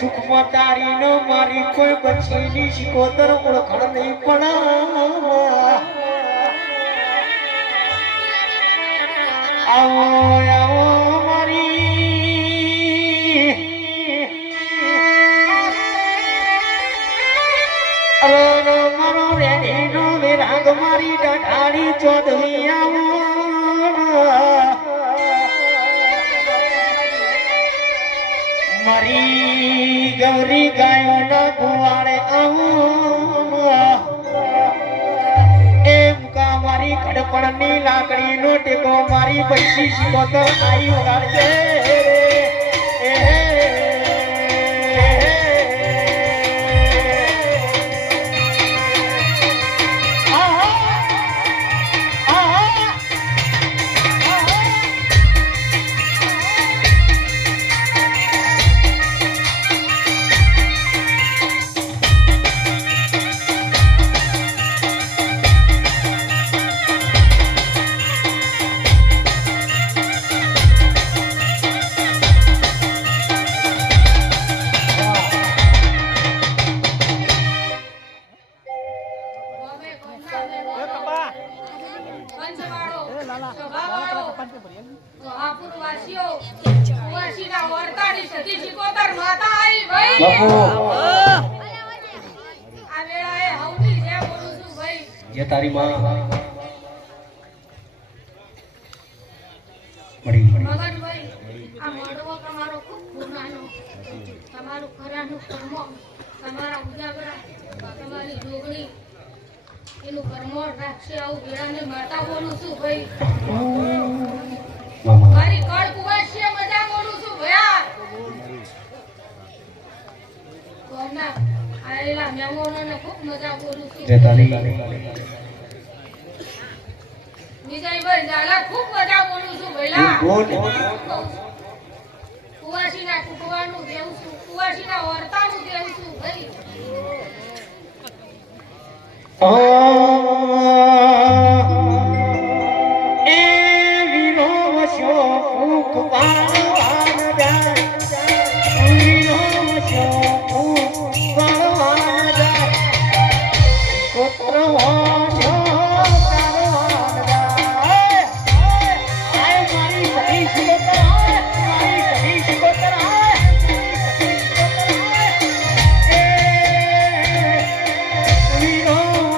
સુખમાં તારીનો મારી કોઈ બચીની શિકોતર ઓળખાણ નહીં પડા આવો આવો મારી અરે મારો રેડીનો વિરાગ મારી ડઢાળી ચોદવી આવો મારી ગૌરી ગાયોના ગુવાળે આવું એમ કા મારી કડપણની લાકડીનો ટેકો મારી પૈસી શિકોતર આઈ વગાડજે જે તારી માં મળી મગનભાઈ આ મોડવો તમારો ખૂબ પુરાનો તમારું ખરાનું કર્મ તમારા ઉજાગરા તમારી જોગણી એનું કર્મ રાખશે આવું વેળાને માતા બોલું છું ભાઈ મારી કળ કુવાસીએ મજા બોલું છું ભયા કોના આયેલા મહેમાનોને ખૂબ મજા બોલું છું જે તારી વિજયભાઈ ઝાલા ખૂબ મજા બોલું છું ભઈલા કુવાસીના કુટવાનું દેવું છું કુવાસીના વર્તાનું દેવું છું ભાઈ એ વીરો વસ્યો ભૂખ પાડવાન જાય વીરો વસ્યો ભૂખ પાડવાન જાય કોતરવાન